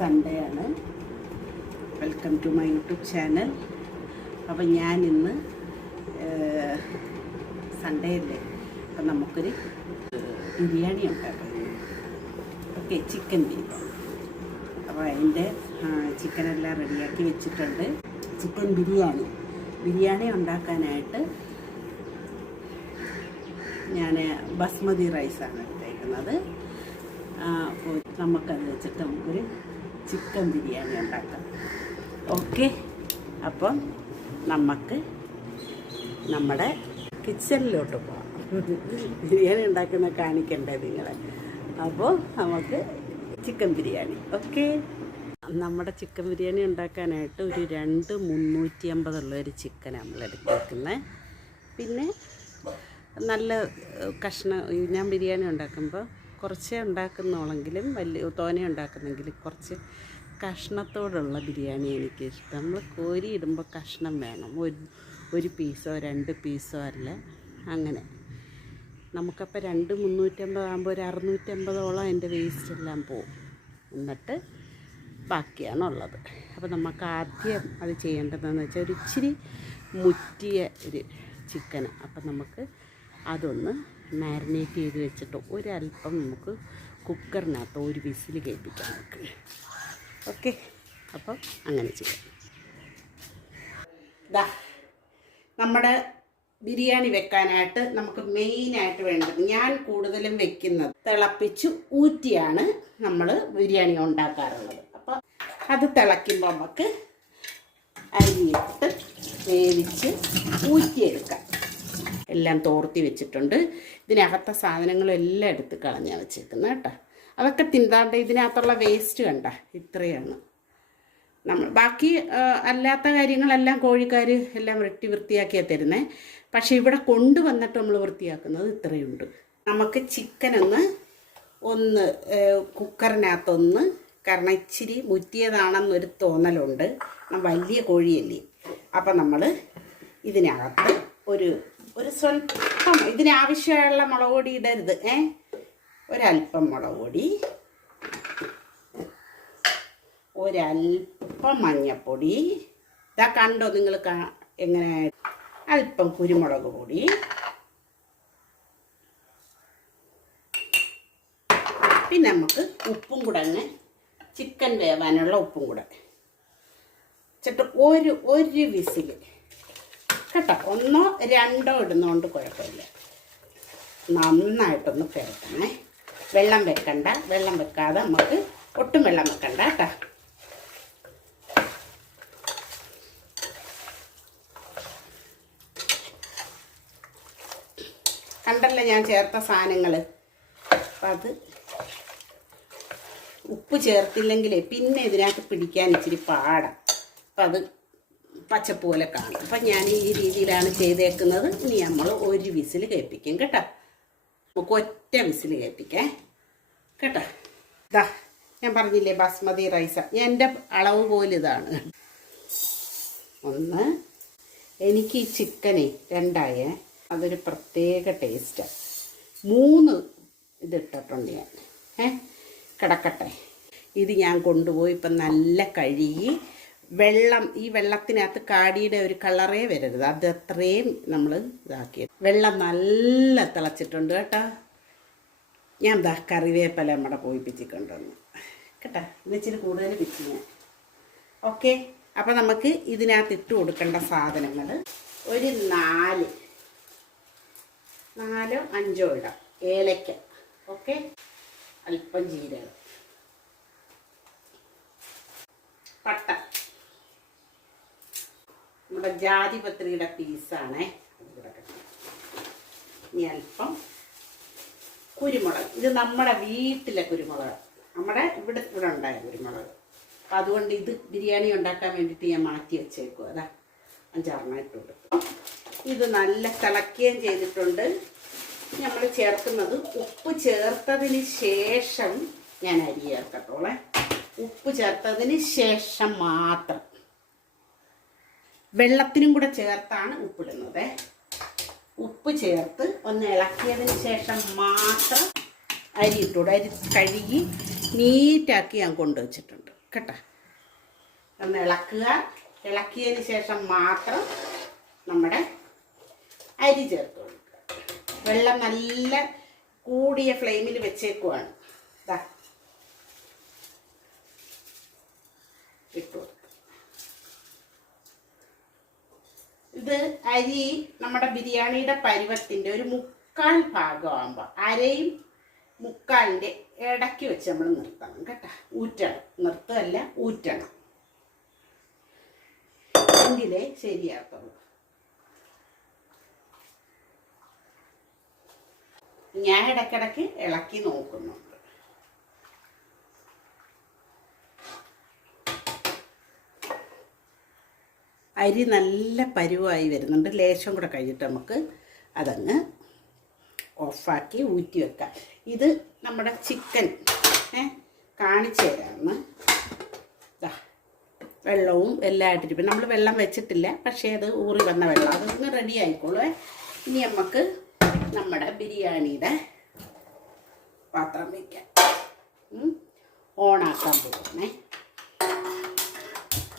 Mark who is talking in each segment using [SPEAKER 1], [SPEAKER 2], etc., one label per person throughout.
[SPEAKER 1] Sunday ആണ്. Welcome to my YouTube channel അപ്പം ഞാൻ ഇന്ന് സൺഡേ അല്ലേ? അപ്പം നമുക്കൊരു ബിരിയാണി ഉണ്ടാക്കാം ഓക്കെ ചിക്കൻ ബിരിയാണി അപ്പോൾ അതിന്റെ ചിക്കനെല്ലാം റെഡിയാക്കി വെച്ചിട്ടുണ്ട്. ചിക്കൻ ബിരിയാണി. ബിരിയാണി ഉണ്ടാക്കാനായിട്ട് ഞാൻ ബസ്മതി റൈസാണ് എടുത്തേക്കുന്നത്. നമുക്കത് വെച്ചിട്ട് നമുക്കൊരു ചിക്കൻ ബിരിയാണി ഉണ്ടാക്കാം. ഓക്കെ? അപ്പം നമുക്ക് നമ്മുടെ കിച്ചണിലോട്ട് പോവാം. ബിരിയാണി ഉണ്ടാക്കുന്ന കാണിക്കണ്ടേ നിങ്ങളെ? അപ്പോൾ നമുക്ക് ചിക്കൻ ബിരിയാണി. ഓക്കെ? നമ്മുടെ ചിക്കൻ ബിരിയാണി ഉണ്ടാക്കാനായിട്ട് ഒരു രണ്ട് മുന്നൂറ്റി അമ്പതുള്ള ഒരു ചിക്കൻ നമ്മൾ എടുത്തേക്കുന്നത് പിന്നെ നല്ല കഷ്ണം ഞാൻ ബിരിയാണി ഉണ്ടാക്കുമ്പോൾ കുറച്ചേ ഉണ്ടാക്കുന്നുള്ളെങ്കിലും വലിയ തോനെ ഉണ്ടാക്കുന്നെങ്കിൽ കുറച്ച് കഷ്ണത്തോടുള്ള ബിരിയാണി എനിക്ക് ഇഷ്ടം നമ്മൾ കോരി ഇടുമ്പോൾ കഷ്ണം വേണം. ഒരു ഒരു പീസോ രണ്ട് പീസോ അല്ല. അങ്ങനെ. നമുക്കപ്പോൾ രണ്ട് മുന്നൂറ്റമ്പത് ആകുമ്പോൾ ഒരു അറുന്നൂറ്റമ്പതോളം അതിന്റെ വേസ്റ്റ് എല്ലാം പോവും. എന്നിട്ട് ബാക്കിയാണുള്ളത്. അപ്പോൾ നമുക്ക് ആദ്യം അത് ചെയ്യേണ്ടതെന്ന് വെച്ചാൽ ഒരു ഇച്ചിരി മുറ്റിയ ഒരു ചിക്കൻ അപ്പം നമുക്ക് അതൊന്ന് മാരിനേറ്റ് ചെയ്ത് വെച്ചിട്ട് ഒരല്പം നമുക്ക് കുക്കറിനകത്ത് ഒരു വിസിൽ കേൾപ്പിക്കാം നമുക്ക്. ഓക്കെ അപ്പം അങ്ങനെ ചെയ്യാം. ദാ നമ്മുടെ ബിരിയാണി വെക്കാനായിട്ട് നമുക്ക് മെയിനായിട്ട് വേണ്ടത് ഞാൻ കൂടുതലും വെക്കുന്നത് തിളപ്പിച്ച് ഊറ്റിയാണ് നമ്മൾ ബിരിയാണി ഉണ്ടാക്കാറുള്ളത്. അപ്പോൾ അത് തിളയ്ക്കുമ്പോൾ നമുക്ക് അരിയിട്ട് വേവിച്ച് ഊറ്റിയെടുക്കാം. എല്ലാം തോർത്തി വെച്ചിട്ടുണ്ട്. ഇതിനകത്തെ സാധനങ്ങളെല്ലാം എടുത്ത് കളഞ്ഞാണ് വെച്ചേക്കുന്നത് കേട്ടോ. അതൊക്കെ തിന്താണ്ട് ഇതിനകത്തുള്ള വേസ്റ്റ് കണ്ട ഇത്രയാണ്. നമ്മൾ ബാക്കി അല്ലാത്ത കാര്യങ്ങളെല്ലാം കോഴിക്കാർ എല്ലാം വെട്ടി വൃത്തിയാക്കിയാൽ തരുന്നത് പക്ഷേ ഇവിടെ കൊണ്ടുവന്നിട്ട് നമ്മൾ വൃത്തിയാക്കുന്നത് ഇത്രയുണ്ട്. നമുക്ക് ചിക്കൻ ഒന്ന് കുക്കറിനകത്തൊന്ന് കാരണം ഇച്ചിരി മുറ്റിയതാണെന്നൊരു തോന്നലുണ്ട്. വലിയ കോഴിയല്ലേ. അപ്പം നമ്മൾ ഇതിനകത്ത് ഒരു ഒരു സ്വല്പം ഇതിനാവശ്യമുള്ള മുളക് പൊടി ഇടരുത് ഏ? ഒരല്പം മുളക് പൊടി ഒരല്പം മഞ്ഞപ്പൊടി. ഇതാ കണ്ടോ നിങ്ങൾ എങ്ങനെ? അല്പം കുരുമുളക് പൊടി. പിന്നെ നമുക്ക് ഉപ്പും കൂടെ അങ്ങ് ചിക്കൻ വേവാനുള്ള ഉപ്പും കൂടെ. എന്നിട്ട് ഒരു ഒരു വിസിൽ കേട്ടോ ഒന്നോ രണ്ടോ ഇടുന്നതുകൊണ്ട് കുഴപ്പമില്ല. നന്നായിട്ടൊന്ന് കിടക്കണേ വെള്ളം വെക്കണ്ട വെള്ളം വെക്കാതെ നമുക്ക് ഒട്ടും വെള്ളം വെക്കണ്ട കേട്ടോ. കണ്ടല്ലോ ഞാൻ ചേർത്ത സാധനങ്ങൾ അപ്പം അത് ഉപ്പ് ചേർത്തില്ലെങ്കിലേ പിന്നെ ഇതിനകത്ത് പിടിക്കാൻ ഇച്ചിരി പാടാം. അപ്പം അത് പച്ചപ്പ് പോലെ കാണും. അപ്പം ഞാൻ ഈ രീതിയിലാണ് ചെയ്തേക്കുന്നത്. ഇനി നമ്മൾ ഒരു വിസിൽ കേൾപ്പിക്കും കേട്ടോ. നമുക്ക് ഒറ്റ വിസിൽ കേൾപ്പിക്കാം. കേട്ടോ. ഇതാ ഞാൻ പറഞ്ഞില്ലേ ബസ്മതി റൈസ. എന്റെ അളവ് പോലെ ഇതാണ്. ഒന്ന് എനിക്ക് ഈ ചിക്കനെ രണ്ടായേ അതൊരു പ്രത്യേക ടേസ്റ്റാണ് മൂന്ന് ഇതിട്ടിട്ടുണ്ട് ഞാൻ. ഏ കിടക്കട്ടെ. ഇത് ഞാൻ കൊണ്ടുപോയി ഇപ്പം നല്ല കഴുകി വെള്ളം ഈ വെള്ളത്തിനകത്ത് കാടിയുടെ ഒരു കളറേ വരരുത്. അത് അത്രയും നമ്മൾ ഇതാക്കിയത്. വെള്ളം നല്ല തിളച്ചിട്ടുണ്ട് കേട്ടോ. ഞാൻ ദാ കറിവേപ്പില നമ്മുടെ പോയി പിച്ചിക്കൊണ്ടുവന്നു കേട്ടോ ഇത് ഇച്ചിരി കൂടുതൽ പിച്ച് ഞാൻ. ഓക്കെ അപ്പം നമുക്ക് ഇതിനകത്ത് ഇട്ട് കൊടുക്കേണ്ട സാധനങ്ങൾ ഒരു നാല്. നാലോ അഞ്ചോ ഇടാം. ഏലക്ക. ഓക്കെ അല്പം ജീരകം. പട്ട. നമ്മുടെ ജാതിപത്രിയുടെ പീസാണേ. ഇനി അല്പം കുരുമുളക്. ഇത് നമ്മുടെ വീട്ടിലെ കുരുമുളക്. നമ്മുടെ ഇവിടെ ഇവിടെ ഉണ്ടായ കുരുമുളക്. അപ്പം അതുകൊണ്ട് ഇത് ബിരിയാണി ഉണ്ടാക്കാൻ വേണ്ടിയിട്ട് ഞാൻ മാറ്റി വെച്ചേക്കും അതാ അഞ്ചാറെണ്ണം കൊടുക്കും ഇത് നല്ല തിളക്കുകയും ചെയ്തിട്ടുണ്ട്. നമ്മൾ ചേർക്കുന്നത് ഉപ്പ് ചേർത്തതിന് ശേഷം ഞാൻ അരി ചേർക്കട്ടോളെ ഉപ്പ് ചേർത്തതിന് ശേഷം മാത്രം. വെള്ളത്തിനും കൂടെ ചേർത്താണ് ഉപ്പിടുന്നത്. ഉപ്പ് ചേർത്ത് ഒന്ന് ഇളക്കിയതിന് ശേഷം മാത്രം അരി ഇട്ടുകൂടെ അരി കഴുകി നീറ്റാക്കി ഞാൻ കൊണ്ടുവച്ചിട്ടുണ്ട്. കേട്ടോ? ഒന്ന് ഇളക്കുക. ഇളക്കിയതിന് ശേഷം മാത്രം നമ്മുടെ അരി ചേർത്ത് കൊടുക്കുക. വെള്ളം നല്ല കൂടിയ ഫ്ലെയിമിൽ വെച്ചേക്കുവാണ്. ദാ ഇട്ടു കൊടുക്കുക. ഇത് അരി നമ്മുടെ ബിരിയാണിയുടെ പരുവത്തിന്റെ ഒരു മുക്കാൽ ഭാഗമാകുമ്പോൾ അരയും മുക്കാലിന്റെ ഇടയ്ക്ക് വെച്ച് നമ്മൾ നിർത്തണം കേട്ടോ. ഊറ്റണം. നിർത്തല്ല ഊറ്റണം. എങ്കിലേ ശരിയാക്കുള്ളൂ ഞാൻ ഇടയ്ക്കിടയ്ക്ക് ഇളക്കി നോക്കുന്നുണ്ട് അരി നല്ല പരുവായി വരുന്നുണ്ട്. ലേശം കൂടെ കഴിഞ്ഞിട്ട് നമുക്ക് അതങ്ങ് ഓഫാക്കി ഊറ്റി വെക്കാം. ഇത് നമ്മുടെ ചിക്കൻ കാണിച്ചു തരാമെന്ന് വെള്ളവും എല്ലാം ഇട്ടിരിക്കും നമ്മൾ വെള്ളം വെച്ചിട്ടില്ല പക്ഷേ അത് ഊറി വന്ന വെള്ളം. അതൊന്ന് റെഡി ആയിക്കോളൂ ഇനി നമുക്ക് നമ്മുടെ ബിരിയാണിയുടെ പാത്രം വയ്ക്കാം ഓണാക്കാൻ പോകുന്നേ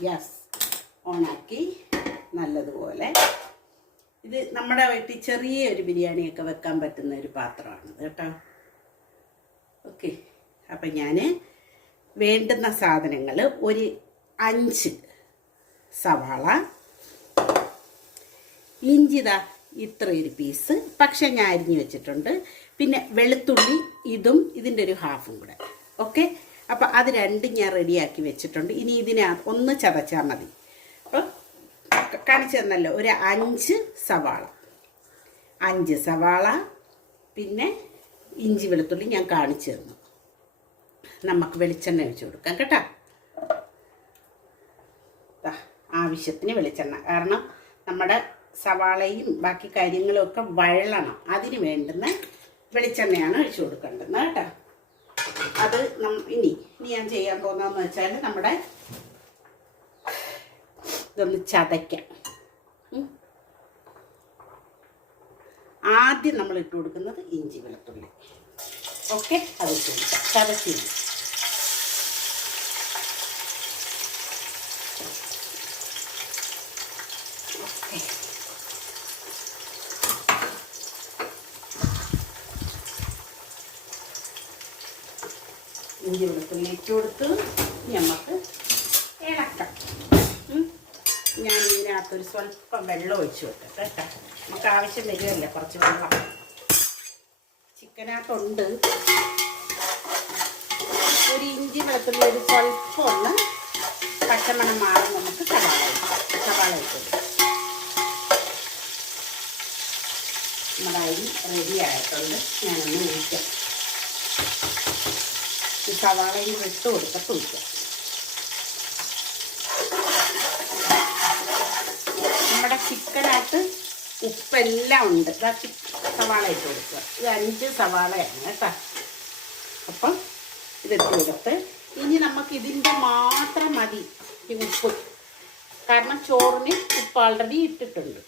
[SPEAKER 1] ഗ്യാസ് ഓണാക്കി നല്ലതുപോലെ. ഇത് നമ്മുടെ വീട്ടിൽ ചെറിയ ഒരു ബിരിയാണിയൊക്കെ വെക്കാൻ പറ്റുന്ന ഒരു പാത്രമാണ് കേട്ടോ. ഓക്കെ. അപ്പം ഞാൻ വേണ്ടുന്ന സാധനങ്ങൾ ഒരു അഞ്ച് സവാള ഇഞ്ചിതാ ഇത്ര ഒരു പീസ് പക്ഷെ ഞാൻ അരിഞ്ഞു വെച്ചിട്ടുണ്ട്. പിന്നെ വെളുത്തുള്ളി ഇതും ഇതിന്റെ ഒരു ഹാഫും കൂടെ. ഓക്കെ. അപ്പം അത് രണ്ടും ഞാൻ റെഡിയാക്കി വെച്ചിട്ടുണ്ട്. ഇനി ഇതിനെ ഒന്ന് ചതച്ചാൽ മതി. അപ്പോൾ കാണിച്ചു തന്നല്ലോ. ഒരു അഞ്ച് സവാള. അഞ്ച് സവാള പിന്നെ ഇഞ്ചി വെളുത്തുള്ളി ഞാൻ കാണിച്ചു തന്നു. നമുക്ക് വെളിച്ചെണ്ണ ഒഴിച്ചു കൊടുക്കാം കേട്ടോ. ആവശ്യത്തിന് വെളിച്ചെണ്ണ. കാരണം നമ്മുടെ സവാളയും ബാക്കി കാര്യങ്ങളും ഒക്കെ വഴളണം. അതിന് വേണ്ടുന്ന വെളിച്ചെണ്ണയാണ് ഒഴിച്ചു കൊടുക്കേണ്ടത്. കേട്ടോ. അത് ഇനി ഇനി ഞാൻ ചെയ്യാൻ പോകുന്നതെന്ന് വെച്ചാൽ നമ്മുടെ ഇതൊന്ന് ചതയ്ക്കാം. ആദ്യം നമ്മൾ ഇട്ട് കൊടുക്കുന്നത് ഇഞ്ചി വെളുത്തുള്ളി. ഓക്കെ? അത് ചതച്ചില്ല ഇഞ്ചി വെളുത്തുള്ളി ഇട്ട് കൊടുത്ത് ഇനി നമുക്ക് ഇളക്കാം ഉം. ഞാൻ ഇതിനകത്തൊരു സ്വല്പം വെള്ളം ഒഴിച്ചു വെക്കാം കേട്ടോ. നമുക്ക് ആവശ്യം വരുമല്ലേ കുറച്ച് വെള്ളം? ചിക്കനകത്തുണ്ട്. ഒരു ഇഞ്ചി വെളുത്തുള്ള ഒരു സ്വല്പം ഒന്ന് പച്ചമണം മാറും നമുക്ക് സവാള സവാള വെക്കും. നമ്മുടെ അരി റെഡി ആയിട്ടുണ്ട്. ഞാനൊന്ന് ഒഴിക്കാം ഈ സവാളയും ഇട്ട് കൊടുത്തിട്ട് ഒഴിക്കാം ചിക്കനകത്ത് ഉപ്പെല്ലാം ഉണ്ട്. ഇതാക്കി സവാള ഇട്ട് കൊടുക്കുക. ഇത് അഞ്ച് സവാളയാണ് കേട്ടോ. അപ്പം ഇതിട്ട് കൊടുത്ത് ഇനി നമുക്ക് ഇതിന്റെ മാത്രം മതി ഈ ഉപ്പ്. കാരണം ചോറിന് ഉപ്പ് ആൾറെഡി ഇട്ടിട്ടുണ്ട്.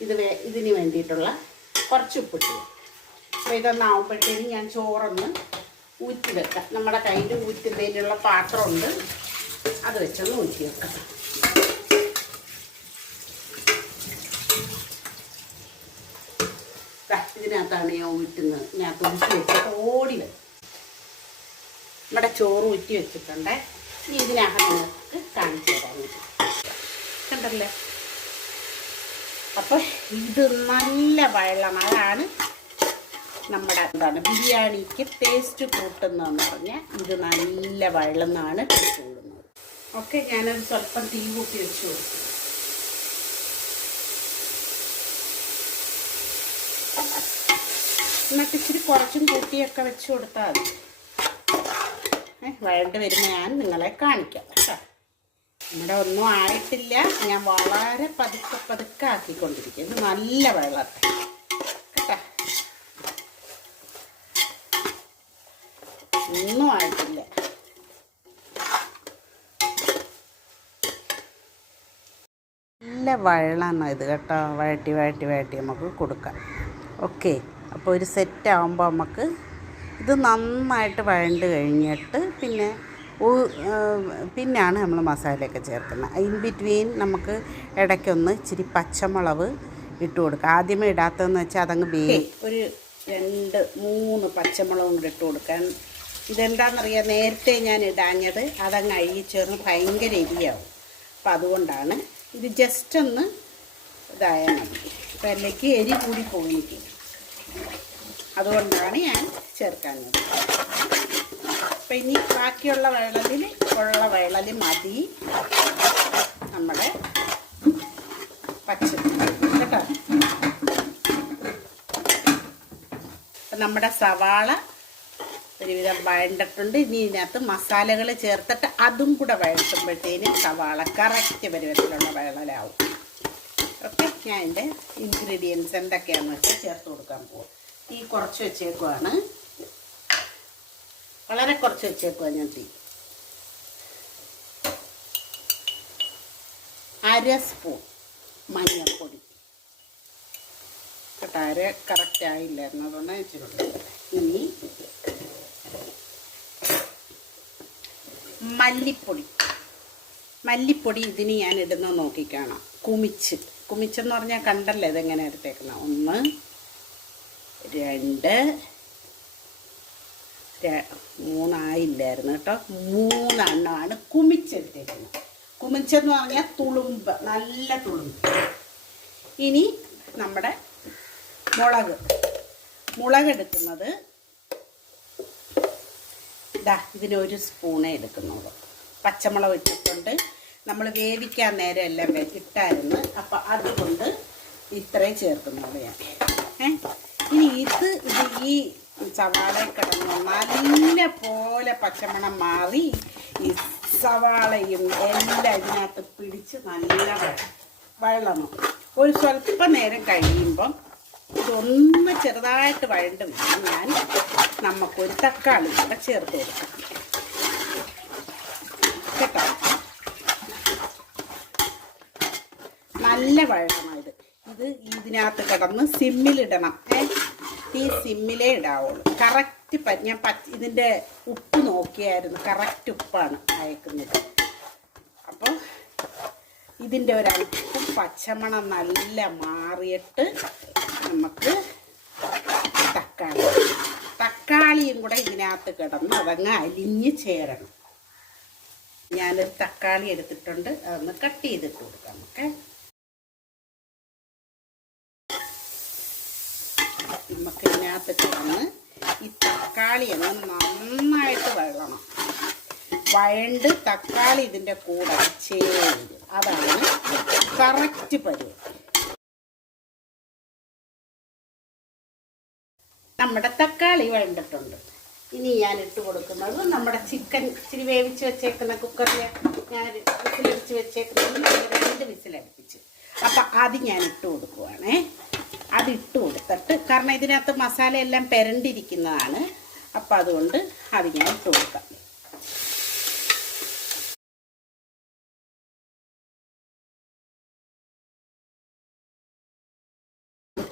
[SPEAKER 1] ഇത് വേ ഇതിന് വേണ്ടിയിട്ടുള്ള കുറച്ച് ഉപ്പിട്ട് അപ്പോൾ ഇതൊന്നാവുമ്പോഴത്തേനും ഞാൻ ചോറൊന്ന് ഊറ്റി വെക്കാം. നമ്മുടെ കയ്യിൽ ഊറ്റുന്നതിനുള്ള പാത്രമുണ്ട്. അത് വെച്ചൊന്ന് ഊറ്റി വെക്കാം ദാ, ഇതിനകത്താണ് ഞാൻ ഊറ്റുന്നത്. ഇതിനകത്ത് ഊറ്റി വെച്ചിട്ട് ഓടി വരും. നമ്മുടെ ചോറ് ഊറ്റി വെച്ചിട്ടുണ്ട്. ഇനി ഇതിനകത്ത് കാണിച്ചു വേണ്ടി കണ്ടല്ലേ? അപ്പോൾ ഇത് നല്ല വെള്ളം അതാണ് നമ്മുടെ എന്താണ് ബിരിയാണിക്ക് ടേസ്റ്റ് കൂട്ടുന്നതെന്ന് പറഞ്ഞാൽ ഇത് നല്ല വെള്ളം എന്നാണ് കൂടുന്നത്. ഓക്കെ ഞാനൊരു സ്വല്പം തീ കൂട്ടി വെച്ചു കൊടുത്തു എന്നിട്ട് ഇച്ചിരി കുറച്ചും കൂട്ടിയൊക്കെ വെച്ച് കൊടുത്താൽ മതി. വഴണ്ട് വരുമ്പോൾ ഞാൻ നിങ്ങളെ കാണിക്കാം കേട്ടോ. നമ്മുടെ ഒന്നും ആയിട്ടില്ല. ഞാൻ വളരെ പതുക്കെ പതുക്കെ ആക്കിക്കൊണ്ടിരിക്കും ഇത് നല്ല വെള്ളത്തെ കേട്ടോ. ഒന്നും ആയിട്ടില്ല. നല്ല വഴളാണ് ഇത് കേട്ടോ. വഴട്ടി വഴട്ടി വഴട്ടി നമുക്ക് കൊടുക്കാം. ഓക്കെ. അപ്പോൾ ഒരു സെറ്റ് ആകുമ്പോൾ നമുക്ക് ഇത് നന്നായിട്ട് വഴണ്ട് കഴിഞ്ഞിട്ട് പിന്നെ പിന്നെയാണ് പിന്നാണ് നമ്മൾ മസാലയൊക്കെ ചേർക്കുന്നത്. ഇൻ ബിറ്റ്വീൻ നമുക്ക് ഇടയ്ക്കൊന്ന് ഇച്ചിരി പച്ചമുളക് ഇട്ട് കൊടുക്കുക. ആദ്യമേ ഇടാത്തതെന്ന് വെച്ചാൽ അതങ്ങ് വേ ഒരു രണ്ട് മൂന്ന് പച്ചമുളകും കൂടെ ഇട്ട് കൊടുക്കാൻ ഇതെന്താണെന്നറിയാം? നേരത്തെ ഞാൻ ഇടാഞ്ഞത് അതങ്ങ് അഴുകി ചേർന്ന് ഭയങ്കര എരിയാവും. അപ്പം അതുകൊണ്ടാണ് ഇത് ജസ്റ്റ് ഒന്ന് ഇതായാൽ മതി. അപ്പം അല്ലെങ്കിൽ എരി കൂടി പോകും എനിക്ക് അതുകൊണ്ടാണ് ഞാൻ ചേർക്കുന്നത് അപ്പം ഇനി ബാക്കിയുള്ള വെള്ളത്തിൽ ഉള്ള വെള്ളൽ മതി. നമ്മുടെ പച്ചക്കറി കേട്ടോ. അപ്പം നമ്മുടെ സവാള ഒരുവിധം വഴണ്ടിട്ടുണ്ട്. ഇനി ഇതിനകത്ത് മസാലകൾ ചേർത്തിട്ട് അതും കൂടെ വഴറ്റുമ്പോഴത്തേന് സവാള കറക്റ്റ് പരുവത്തിലുള്ള ഓക്കെ ഞാൻ അതിന്റെ ഇൻഗ്രീഡിയൻസ് എന്തൊക്കെയാണെന്ന് വെച്ചാൽ ചേർത്ത് കൊടുക്കാൻ പോകും തീ കുറച്ച് വെച്ചേക്കുവാണ്. വളരെ കുറച്ച് വെച്ചേക്കുവാ ഞാൻ തീ. അര സ്പൂൺ മഞ്ഞൾപ്പൊടി. കേട്ടോ അര കറക്റ്റ് ആയില്ലായിരുന്നു. അതുകൊണ്ട് വെച്ചിട്ടുണ്ട് ഇനി മല്ലിപ്പൊടി. മല്ലിപ്പൊടി ഇതിന് ഞാൻ ഇടുന്നത് നോക്കിക്കാണാം. കുമിച്ച്. കുമിച്ചെന്ന് പറഞ്ഞാൽ കണ്ടല്ലേ ഇതെങ്ങനെ എടുത്തേക്കുന്ന? ഒന്ന് രണ്ട് മൂന്നായില്ലായിരുന്നു കേട്ടോ. മൂന്നെണ്ണമാണ് കുമിച്ചെടുത്തേക്കുന്നത് കുമിച്ചെന്ന് പറഞ്ഞാൽ തുളുമ്പ് നല്ല തുളുമ്പ്. ഇനി നമ്മുടെ മുളക്. മുളക് എടുക്കുന്നത് ഇതാ ഇതിനൊരു സ്പൂണേ എടുക്കുന്നുള്ളൂ. പച്ചമുളക് ഇട്ടിട്ടുണ്ട്. നമ്മൾ വേവിക്കാൻ നേരം എല്ലാം ഇട്ടായിരുന്നു അപ്പം അതുകൊണ്ട് ഇത്രയും ചേർക്കുന്നത് ഞാൻ. ഇനി ഇത് ഇത് ഈ സവാള കിടന്ന് നല്ല പോലെ പച്ചമണം മാറി ഈ സവാളയും എല്ലാം ഇതിനകത്ത് പിടിച്ച് നല്ല വഴളണം. ഒരു സ്വല്പ നേരം കഴിയുമ്പം ഇതൊന്ന് ചെറുതായിട്ട് വഴണ്ട് ഞാൻ നമുക്കൊരു തക്കാളി കൂടെ ചേർത്ത് കൊടുക്കാം. കേട്ടോ? നല്ല വഴണം ഇത്. ഇത് ഇതിനകത്ത് കിടന്ന് സിമ്മിലിടണം ഏ? ഈ സിമ്മിലേ ഇടാവുള്ളൂ. കറക്റ്റ് ഞാൻ പച്ച ഇതിന്റെ ഉപ്പ് നോക്കിയായിരുന്നു. കറക്റ്റ് ഉപ്പാണ് അയക്കുന്നത്. അപ്പോൾ ഇതിന്റെ ഒരല്പം പച്ചമണം നല്ല മാറിയിട്ട് നമുക്ക് തക്കാളി തക്കാളിയും കൂടെ ഇതിനകത്ത് കിടന്ന് അതങ്ങ് അലിഞ്ഞ് ചേരണം. ഞാനൊരു തക്കാളി എടുത്തിട്ടുണ്ട്. അതൊന്ന് കട്ട് ചെയ്തിട്ട് കൊടുക്കാം ഓക്കെ നമുക്ക് കിടന്ന് ഈ തക്കാളി ഒന്ന് നന്നായിട്ട് വെള്ളണം വഴണ്ട് തക്കാളി ഇതിന്റെ കൂടെ ചേരും. അതാണ് കറക്റ്റ് പരുവം. നമ്മുടെ തക്കാളി വഴണ്ടിട്ടുണ്ട്. ഇനി ഞാൻ ഇട്ട് കൊടുക്കുന്നത് നമ്മുടെ ചിക്കൻ ഇച്ചിരി വേവിച്ച് വെച്ചേക്കുന്ന കുക്കറിൽ ഞാൻ വിസിലടിച്ച് വെച്ചേക്കുന്നത് രണ്ട് വിസിലടിപ്പിച്ച്. അപ്പം അത് ഞാൻ ഇട്ട് കൊടുക്കുവാണേ. അത് ഇട്ട് കൊടുത്തിട്ട് കാരണം ഇതിനകത്ത് മസാല എല്ലാം പെരണ്ടിരിക്കുന്നതാണ്. അപ്പം അതുകൊണ്ട് അത് ഞാൻ ഇട്ട് കൊടുക്കാം.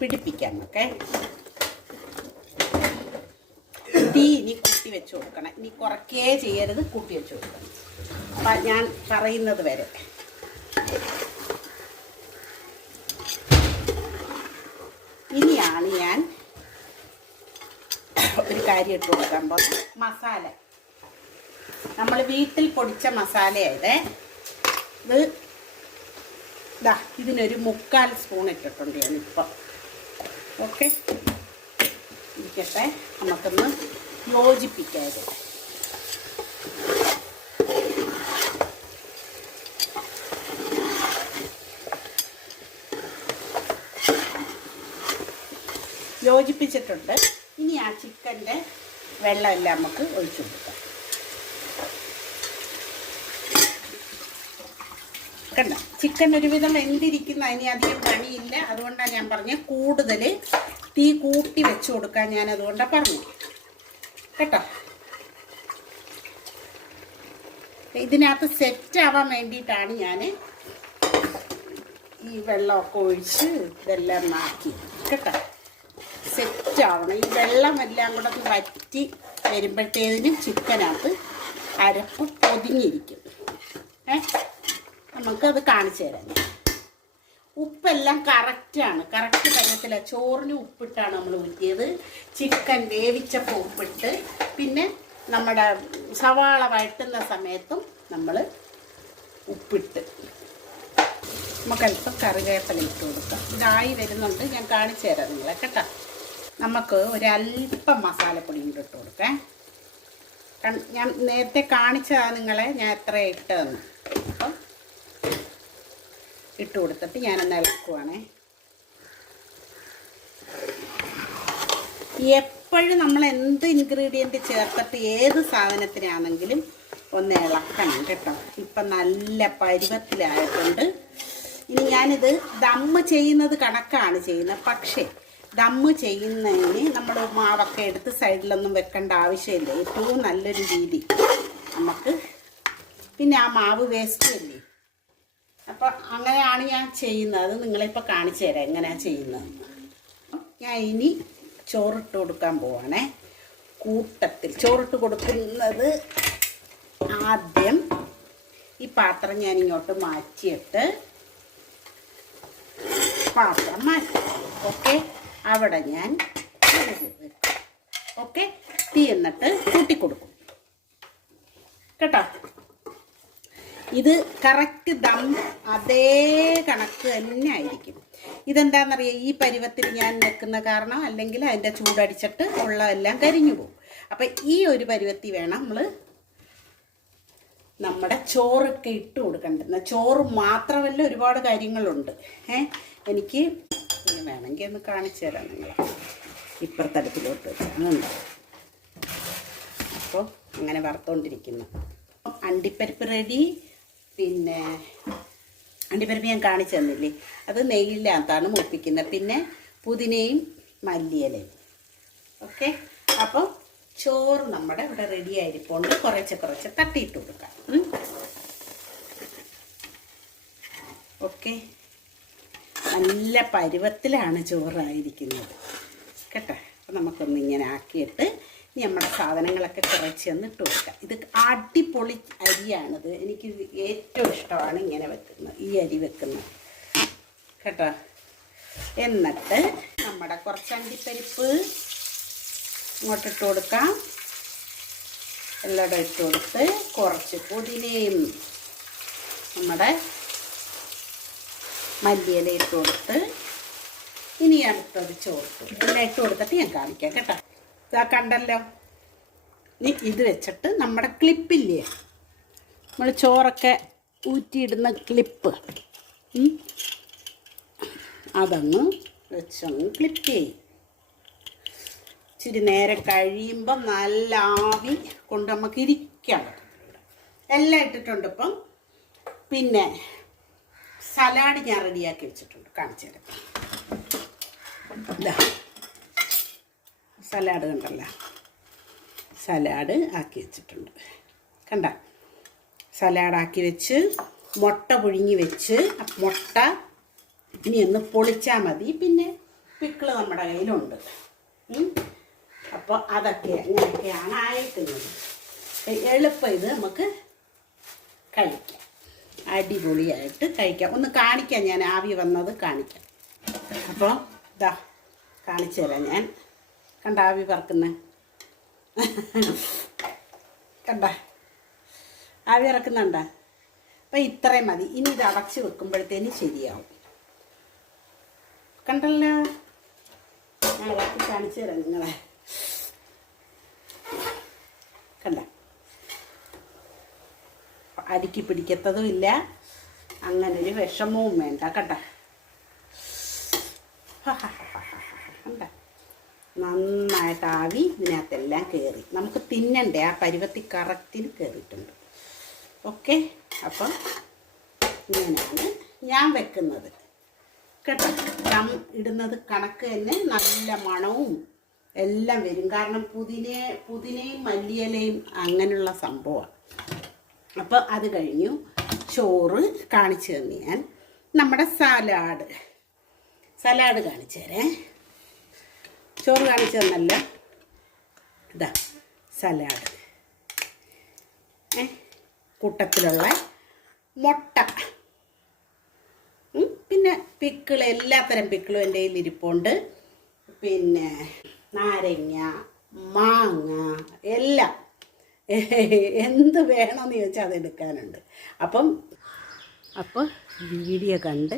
[SPEAKER 1] പിടിപ്പിക്കാം ഓക്കെ? തീ ഇനി കൂട്ടി വെച്ച് കൊടുക്കണം. ഇനി കുറയ്ക്കേ ചെയ്യരുത് കൂട്ടി വെച്ച് കൊടുക്കണം. അപ്പം ഞാൻ പറയുന്നത് വരെ. ഇനിയാണ് ഞാൻ ഒരു കാര്യം ഇട്ട് കൊടുക്കാൻ പോകുന്നത് മസാല. നമ്മൾ വീട്ടിൽ പൊടിച്ച മസാലയായത് ഇത് ഇതാ ഇതിനൊരു മുക്കാൽ സ്പൂൺ ഇട്ടിട്ടുണ്ട് ഞാനിപ്പോൾ. ഓക്കെ? ഇരിക്കട്ടെ. നമുക്കൊന്ന് യോജിപ്പിക്കാം ഇത്. യോജിപ്പിച്ചിട്ടുണ്ട്. ഇനി ആ ചിക്കന്റെ വെള്ളമെല്ലാം നമുക്ക് ഒഴിച്ചു കൊടുക്കാം. കണ്ട? ചിക്കൻ ഒരുവിധം വെന്തിരിക്കുന്ന. അതിന് അധികം പണിയില്ല. അതുകൊണ്ടാണ് ഞാൻ പറഞ്ഞത് കൂടുതൽ തീ കൂട്ടി വെച്ച് കൊടുക്കാൻ ഞാൻ അതുകൊണ്ടാണ് പറഞ്ഞു. കേട്ടോ? ഇതിനകത്ത് സെറ്റ് ആവാൻ വേണ്ടിയിട്ടാണ് ഞാൻ ഈ വെള്ളമൊക്കെ ഒഴിച്ച് ഇതെല്ലാം നാക്കി കേട്ടോ? സെറ്റ് ഈ വെള്ളം എല്ലാം കൂടെ ഒന്ന് വറ്റി വരുമ്പോഴത്തേതിന് ചിക്കനകത്ത് അരപ്പ് പൊതിഞ്ഞിരിക്കും. ഏ? നമുക്കത് കാണിച്ചു തരാം. ഉപ്പെല്ലാം കറക്റ്റാണ് കറക്റ്റ് പരുവത്തിലാണ് ചോറിന് ഉപ്പിട്ടാണ് നമ്മൾ ഊറ്റിയത്. ചിക്കൻ വേവിച്ചപ്പോൾ ഉപ്പിട്ട് പിന്നെ നമ്മുടെ സവാള വഴറ്റുന്ന സമയത്തും നമ്മൾ ഉപ്പിട്ട്. നമുക്ക് അല്പം കറിവേപ്പില ഇട്ട് കൊടുക്കാം. ഇതായി വരുന്നുണ്ട്. ഞാൻ കാണിച്ചു തരാം നിങ്ങളെ കേട്ടോ. നമുക്ക് ഒരല്പം മസാലപ്പൊടി കൂടി ഇട്ട് കൊടുക്കാം. ഞാൻ നേരത്തെ കാണിച്ചതാണ് നിങ്ങളെ ഞാൻ എത്ര ഇട്ടതെന്ന്. അപ്പം ഇട്ട് കൊടുത്തിട്ട് ഞാനൊന്ന് ഇളക്കുവാണേ. എപ്പോഴും നമ്മൾ എന്ത് ഇൻഗ്രീഡിയന്റ് ചേർത്തിട്ട് ഏത് സാധനത്തിനാണെങ്കിലും ഒന്ന് ഇളക്കണം കേട്ടോ. ഇപ്പം നല്ല പരുവത്തിലായിട്ടുണ്ട്. ഇനി ഞാനിത് ദമ്മ് ചെയ്യുന്നത് കണക്കാണ് ചെയ്യുന്നത്. പക്ഷേ ദമ്മ് ചെയ്യുന്നതിന് നമ്മൾ മാവൊക്കെ എടുത്ത് സൈഡിലൊന്നും വെക്കേണ്ട ആവശ്യമില്ല. ഏറ്റവും നല്ലൊരു രീതി. നമുക്ക് പിന്നെ ആ മാവ് വേസ്റ്റ് അല്ലേ? അപ്പോൾ അങ്ങനെയാണ് ഞാൻ ചെയ്യുന്നത്. അത് നിങ്ങളിപ്പോൾ കാണിച്ചു തരാം എങ്ങനെയാണ് ചെയ്യുന്നത്. ഞാൻ ഇനി ചോറിട്ട് കൊടുക്കാൻ പോവാണേ. കൂട്ടത്തിൽ ചോറിട്ട് കൊടുക്കുന്നത് ആദ്യം ഈ പാത്രം ഞാൻ ഇങ്ങോട്ട് മാറ്റിയിട്ട് പാത്രം മാറ്റി. ഓക്കെ? അവിടെ ഞാൻ ഓക്കെ? തീ എന്നിട്ട് കൂട്ടിക്കൊടുക്കും. കേട്ടോ? ഇത് കറക്റ്റ് ദം അതേ കണക്ക് തന്നെ ആയിരിക്കും. ഇതെന്താണെന്നറിയാം ഈ പരുവത്തിൽ ഞാൻ വെക്കുന്ന കാരണം അല്ലെങ്കിൽ അതിന്റെ ചൂടടിച്ചിട്ട് ഉള്ള എല്ലാം കരിഞ്ഞു പോകും. അപ്പം ഈ ഒരു പരുവത്തിൽ വേണം നമ്മൾ നമ്മുടെ ചോറൊക്കെ ഇട്ട് കൊടുക്കേണ്ടത്. ചോറ് മാത്രമല്ല ഒരുപാട് കാര്യങ്ങളുണ്ട്. ഏ? എനിക്ക് വേണമെങ്കിൽ ഒന്ന് കാണിച്ചു തരാം നിങ്ങൾ ഇപ്പുറത്തടുപ്പിലോട്ട് വെച്ചാണ് അപ്പോൾ അങ്ങനെ വറുത്തോണ്ടിരിക്കുന്നു. അണ്ടിപ്പരിപ്പ് റെഡി പിന്നെ അണ്ടിപ്പരിപ്പ് ഞാൻ കാണിച്ചു തന്നില്ലേ? അത് നെയ്യില്ലാത്താണ് മുപ്പിക്കുന്നത് പിന്നെ പുതിനയും മല്ലിയിലയും. ഓക്കെ? അപ്പോൾ ചോറ് നമ്മുടെ ഇവിടെ റെഡി ആയിരിക്കൊണ്ട് കുറച്ച് കുറച്ച് തട്ടിയിട്ട് കൊടുക്കാം. ഓക്കെ? നല്ല പരുവത്തിലാണ് ചോറായിരിക്കുന്നത്. കേട്ടോ? അപ്പം നമുക്കൊന്ന് ഇങ്ങനെ ആക്കിയിട്ട് ഇനി നമ്മുടെ സാധനങ്ങളൊക്കെ കുറച്ച് ഒന്ന് ഇട്ട് ഇത് അടിപൊളി അരിയാണിത്. എനിക്ക് ഏറ്റവും ഇഷ്ടമാണ് ഇങ്ങനെ വെക്കുന്നത്. ഈ അരി വെക്കുന്നത്. കേട്ടോ? എന്നിട്ട് നമ്മുടെ കുറച്ച് അണ്ടിപ്പരിപ്പ് ഇങ്ങോട്ടിട്ട് കൊടുക്കാം. എല്ലാം ഇട്ട് കൊടുത്ത് കുറച്ച് പുതിനയും നമ്മുടെ മല്ലിയില ഇട്ട് കൊടുത്ത് ഇനി അടുത്തത് ചോർത്ത് എല്ലാം ഇട്ട് കൊടുത്തിട്ട് ഞാൻ കാണിക്കാം കേട്ടോ. ഇതാ കണ്ടല്ലോ. ഇനി ഇത് വെച്ചിട്ട് നമ്മുടെ ക്ലിപ്പില്ലേ? നമ്മൾ ചോറൊക്കെ ഊറ്റിയിടുന്ന ക്ലിപ്പ്. അതങ്ങ് വെച്ചങ്ങ് ക്ലിപ്പ് ചെയ്യും. ഇച്ചിരി നേരെ കഴിയുമ്പം നല്ല ആവി കൊണ്ട് നമുക്ക് ഇരിക്കാം. എല്ലാം ഇട്ടിട്ടുണ്ട് ഇപ്പം. പിന്നെ സലാഡ് ഞാൻ റെഡിയാക്കി വെച്ചിട്ടുണ്ട്. കാണിച്ചു തരാം. ഇതാ സലാഡ് കണ്ടല്ല. സലാഡ് ആക്കി വെച്ചിട്ടുണ്ട്. കണ്ട? സലാഡാക്കി വെച്ച് മുട്ട പുഴുങ്ങി വെച്ച് മുട്ട ഇനി ഒന്ന് പൊളിച്ചാൽ മതി. പിന്നെ പിക്കിൾ നമ്മുടെ കയ്യിലുണ്ട്. അപ്പോൾ അതൊക്കെ അങ്ങനെയൊക്കെയാണ് അയക്കുന്നത് എളുപ്പം ഇത് നമുക്ക് കഴിക്കാം. അടിപൊളിയായിട്ട് കഴിക്കാം. ഒന്ന് കാണിക്കാം ഞാൻ. ആവി വന്നത് കാണിക്കാം. അപ്പോൾ ഇതാ കാണിച്ചു തരാം ഞാൻ. കണ്ട ആവി പറക്കുന്നത് കണ്ട? ആവി ഇറക്കുന്നുണ്ട? അപ്പം ഇത്രയും മതി. ഇനി ഇത് അടച്ച് വെക്കുമ്പോഴത്തേന് ശരിയാവും. കണ്ടല്ലോ? ഞാൻ ഇറക്കി കാണിച്ചു തരാം നിങ്ങളെ. കണ്ട? അടിക്ക് പിടിക്കത്തതും ഇല്ല. അങ്ങനെ ഒരു വിഷമവും വേണ്ട കേട്ട. നന്നായിട്ട് ആവി ഇതിനകത്തെല്ലാം കയറി നമുക്ക് തിന്നണ്ടേ ആ പരുവത്തി കറക്റ്റിന് കയറിയിട്ടുണ്ട് ഓക്കെ അപ്പം ഇങ്ങനെയാണ് ഞാൻ വെക്കുന്നത്. കേട്ടോ ദം ഇടുന്നത് കണക്ക് തന്നെ നല്ല മണവും എല്ലാം വരും. കാരണം പുതിന പുതിനയും മല്ലിയിലയും അങ്ങനെയുള്ള സംഭവമാണ്. അപ്പോൾ അത് കഴിഞ്ഞു. ചോറ് കാണിച്ചു തന്നു ഞാൻ. നമ്മുടെ സലാഡ്. സലാഡ് കാണിച്ചു തരേ. ചോറ് കാണിച്ചു തന്നല്ല. ഇതാ സലാഡ്. കൂട്ടത്തിലുള്ള മുട്ട. പിന്നെ പിക്കിൾ എല്ലാത്തരം പിക്കിളും എന്റെ കയ്യിൽ ഇരിപ്പുണ്ട്. പിന്നെ നാരങ്ങ മാങ്ങ എല്ലാം. എന്ത് വേണമെന്ന് ചോദിച്ചാൽ അത് എടുക്കാനുണ്ട്. അപ്പം അപ്പോൾ വീഡിയോ കണ്ട്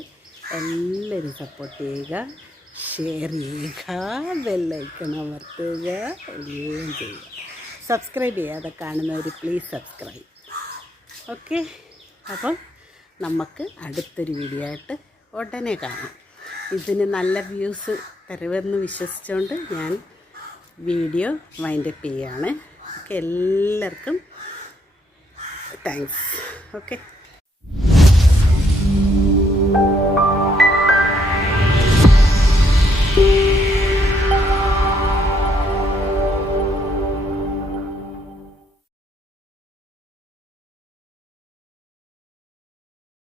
[SPEAKER 1] എല്ലാവരും സപ്പോർട്ട് ചെയ്യുക ഷെയർ ചെയ്യുക ബെല്ലൈക്കൺ അമർത്തുക എല്ലാം ചെയ്യുക. സബ്സ്ക്രൈബ് ചെയ്യാതെ കാണുന്നവർ പ്ലീസ് സബ്സ്ക്രൈബ് ഓക്കെ അപ്പം നമുക്ക് അടുത്തൊരു വീഡിയോ ആയിട്ട് ഉടനെ കാണാം. ഇതിന് നല്ല വ്യൂസ് തരുമെന്ന് വിശ്വസിച്ചുകൊണ്ട് ഞാൻ വീഡിയോ വൈൻഡപ്പ് ചെയ്യുകയാണ് ഓക്കെ എല്ലാവർക്കും താങ്ക്സ് ഓക്കെ.